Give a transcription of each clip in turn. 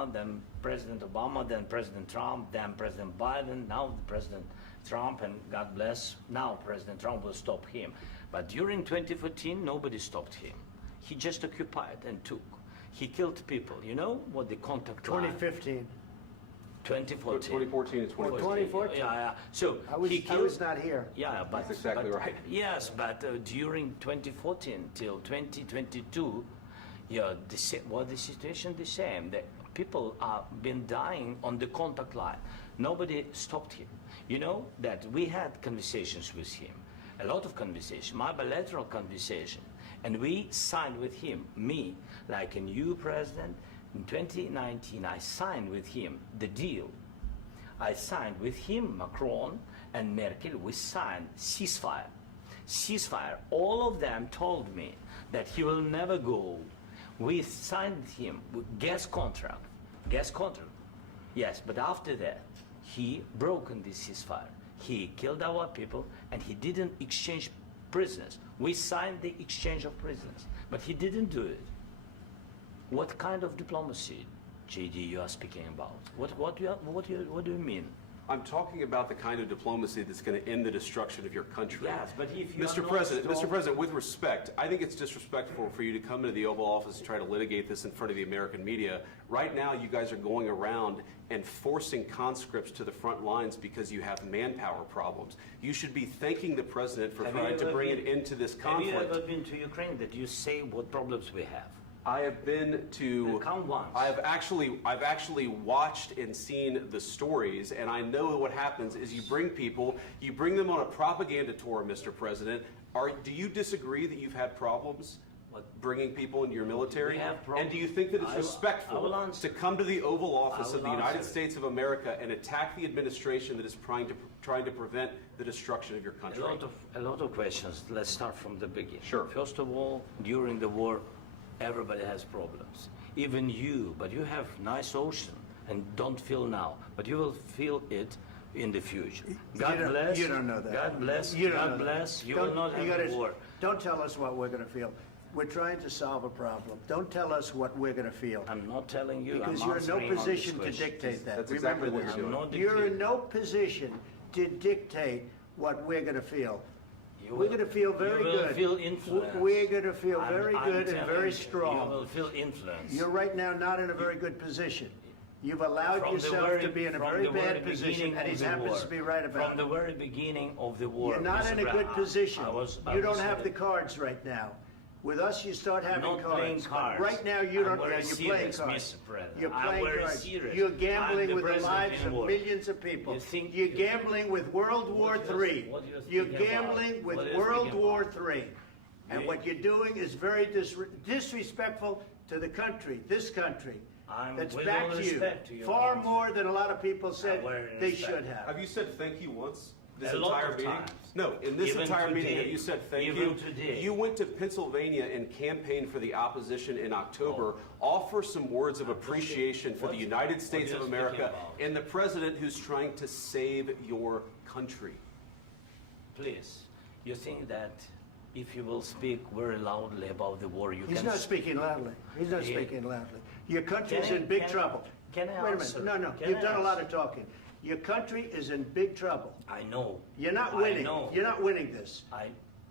Obama, then President Obama, then President Trump, then President Biden, now President Trump, and God bless, now President Trump will stop him. But during 2014, nobody stopped him. He just occupied and took. He killed people. You know what the contact line? 2015. 2014. 2014 and 2015. 2014. Yeah. So I was not here. Yeah, but That's exactly right. Yes, but during 2014 till 2022, yeah, the situation the same. The people are been dying on the contact line. Nobody stopped him. You know that we had conversations with him, a lot of conversation, my bilateral conversation, and we signed with him, me, like a new president. In 2019, I signed with him the deal. I signed with him, Macron and Merkel, we signed ceasefire. Ceasefire. All of them told me that he will never go. We signed with him with gas contract. Gas contract. Yes, but after that, he broken this ceasefire. He killed our people and he didn't exchange prisoners. We signed the exchange of prisoners, but he didn't do it. What kind of diplomacy, JD, you are speaking about? What do you mean? I'm talking about the kind of diplomacy that's going to end the destruction of your country. Yes, but if you Mr. President, with respect, I think it's disrespectful for you to come into the Oval Office and try to litigate this in front of the American media. Right now, you guys are going around and forcing conscripts to the front lines because you have manpower problems. You should be thanking the President for trying to bring an end to this conflict. Have you ever been to Ukraine that you say what problems we have? I have been to. Count once. I've actually watched and seen the stories, and I know what happens is you bring them on a propaganda tour, Mr. President. Do you disagree that you've had problems bringing people into your military? We have and do you think that it's respectful to come to the Oval Office of the United States of America and attack the administration that is trying to prevent the destruction of your country? A lot of questions. Let's start from the beginning. Sure. First of all, during the war, everybody has problems, even you, but you have nice ocean and don't feel now, but you will feel it in the future. God bless. You don't know that. God bless. You God bless. You will not have a war. Don't tell us what we're going to feel. We're trying to solve a problem. Don't tell us what we're going to feel. I'm not telling you. Because I'm you're in no answering on position this to question. dictate that. That's Remember exactly what this. you're doing. You're in no position to dictate what we're going to feel. We're going to feel very good. You will feel influence. We're going to feel very good and very strong. You will feel influence. You're right now not in a very good position. You've allowed yourself to be in a very bad position, and he happens to be right about it. From the very beginning of the war. You're not in a good position. You don't have the cards right now. With us, you start having not cards. Playing cards. Right now, you don't. You're playing cards. You're playing cards. Serious. You're gambling with the lives of millions of people. You're gambling with World War III. You're gambling with World War III. And what you're doing is very disrespectful to the country, this country. That's back to you. Far more than a lot of people said they should have. Have you said thank you once? This A lot entire of meeting? times. No, in this Even entire meeting, today. have you said thank Even you? today. You went to Pennsylvania and campaigned for the opposition in October. Offer some words of appreciation for the United States of America and the president who's trying to save your country. Please, you think that if you will speak very loudly about the war, you He's can... not speaking loudly. He's not speaking loudly. Your country is in big trouble. Can I Wait a answer? minute. No. Can You've I done a lot answer? of talking. Your country is in big trouble. I know. You're not I winning. know. You're not winning this.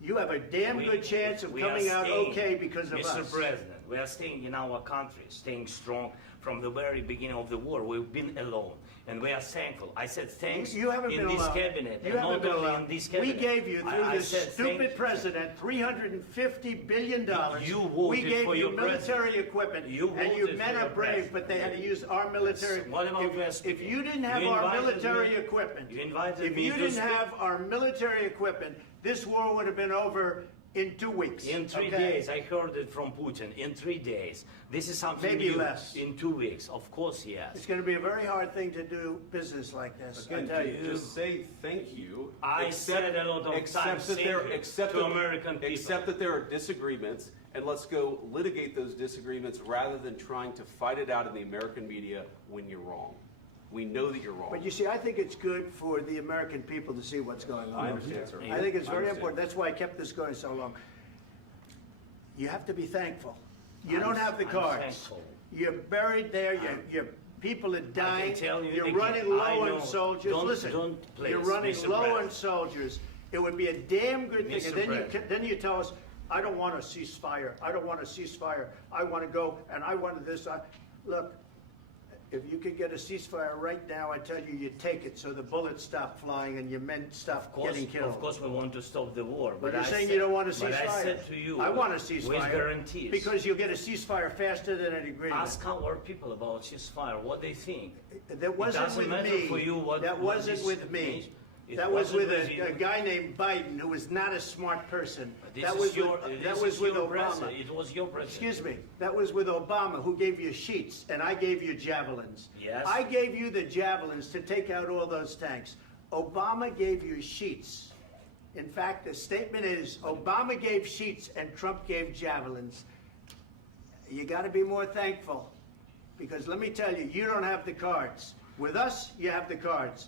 You have a damn good chance of coming out okay because of us. Mr. President, we are staying in our country, staying strong from the very beginning of the war. We've been alone, and we are thankful. I said thanks You haven't in been this alone. cabinet. You and haven't not been only alone. in this cabinet. We gave you, through I this said stupid president, $350 billion. You voted we gave for you your military equipment, You and your voted men for are your brave, president. but they had to use our military. What about If you didn't have You our invited military me- equipment, you invited if me you to didn't speak- have our military equipment, this war would have been over in 2 weeks. In 3 days, I heard it from Putin. In 3 days, this is something Maybe new. less. In 2 weeks, of course, yes. It's going to be a very hard thing to do business like this. I Again, tell you. just say thank you. I said a lot of times thank you to American people. Accept that there are disagreements, and let's go litigate those disagreements rather than trying to fight it out in the American media when you're wrong. We know that you're wrong. But you see, I think it's good for the American people to see what's going on. I understand, sir. I think it's I very understand. important. That's why I kept this going so long. You have to be thankful. You I'm- don't have the I'm cards. thankful. You're buried there. Your people are dying. tell you You're again, running low I know. on soldiers. Don't- please, you're running Mr. low President. on soldiers. It would be a damn good thing. Mr. And then President. you tell us, I don't want a ceasefire. I don't want a ceasefire. I want to go and I want this. Look, if you could get a ceasefire right now, I tell you, you take it so the bullets stop flying and your men stop getting killed. Of course, we want to stop the war. But you're I saying said- you don't want a ceasefire. But I said to you, I want a ceasefire. with guarantees. Because you'll get a ceasefire faster than an agreement. Ask our people about ceasefire, what they think. That wasn't doesn't with matter me. for you what- That what wasn't this with me. means. It That was wasn't with with you. a guy named Biden who was not a smart person. This That is was your, with, this that was is with your Obama. president. It was your president. Excuse me. That was with Obama, who gave you sheets, and I gave you javelins. Yes. I gave you the javelins to take out all those tanks. Obama gave you sheets. In fact, the statement is Obama gave sheets and Trump gave javelins. You got to be more thankful, because let me tell you, you don't have the cards. With us, you have the cards.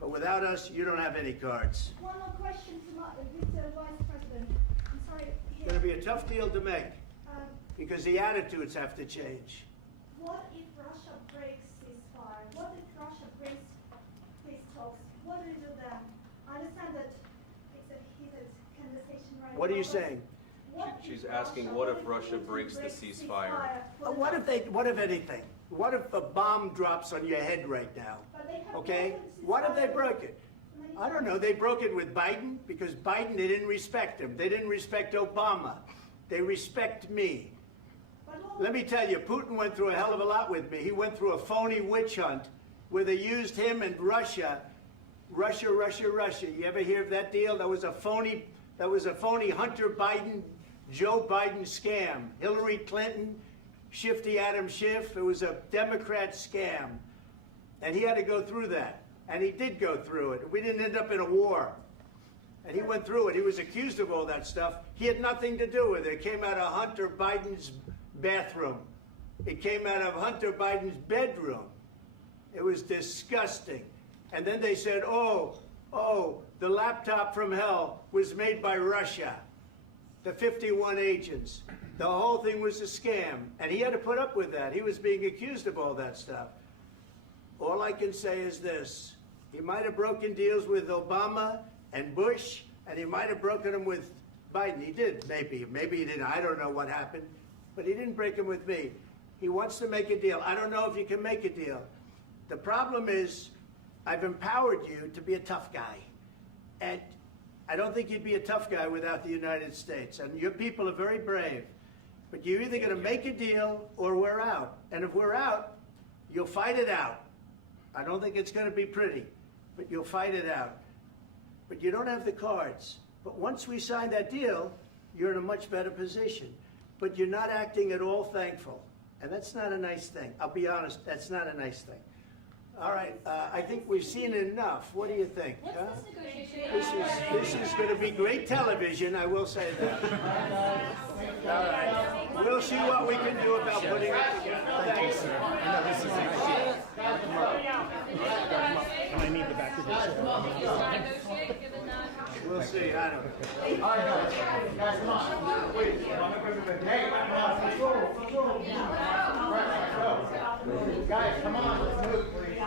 But without us, you don't have any cards. One more question to Mr. Vice President. I'm sorry. It's going to be a tough deal to make, Um, because the attitudes have to change. what if Russia breaks ceasefire? What if Russia breaks peace talks? What do you do then? I understand that it's a heated conversation right What are now, you but saying? what She's if asking, Russia- what if if Russia Putin breaks the ceasefire? What if anything? What if a bomb drops on your head right now? But they have Okay? broken the What if they ceasefire broke it? many I don't times. know. They broke it with Biden because Biden, they didn't respect him. They didn't respect Obama. They respect me. But what Let me tell you, Putin went through a hell of a lot with me. He went through a phony witch hunt where they used him and Russia. Russia. You ever hear of that deal? That was a phony Hunter Biden, Joe Biden scam. Hillary Clinton, Shifty Adam Schiff. It was a Democrat scam. And he had to go through that. And he did go through it. We didn't end up in a war. And he went through it. He was accused of all that stuff. He had nothing to do with it. It came out of Hunter Biden's bathroom. It came out of Hunter Biden's bedroom. It was disgusting. And then they said, oh, the laptop from hell was made by Russia. The 51 agents. The whole thing was a scam. And he had to put up with that. He was being accused of all that stuff. All I can say is this. He might have broken deals with Obama and Bush, and he might have broken them with Biden. He did, maybe. Maybe he didn't. I don't know what happened. But he didn't break them with me. He wants to make a deal. I don't know if you can make a deal. The problem is, I've empowered you to be a tough guy. And I don't think you'd be a tough guy without the United States. And your people are very brave. But you're either going to make a deal or we're out. And if we're out, you'll fight it out. I don't think it's going to be pretty, but you'll fight it out. But you don't have the cards. But once we sign that deal, you're in a much better position. But you're not acting at all thankful. And that's not a nice thing. I'll be honest, that's not a nice thing. All right, I think we've seen enough. What do you think? Huh? This is going to be great television, I will say that. All right. We'll see what we can do about putting it together. Thanks. And I need the back of the chair. We'll see. I don't know. Guys, come on. Wait. Hey, come on. Let's go. Guys, come on. Let's move, please.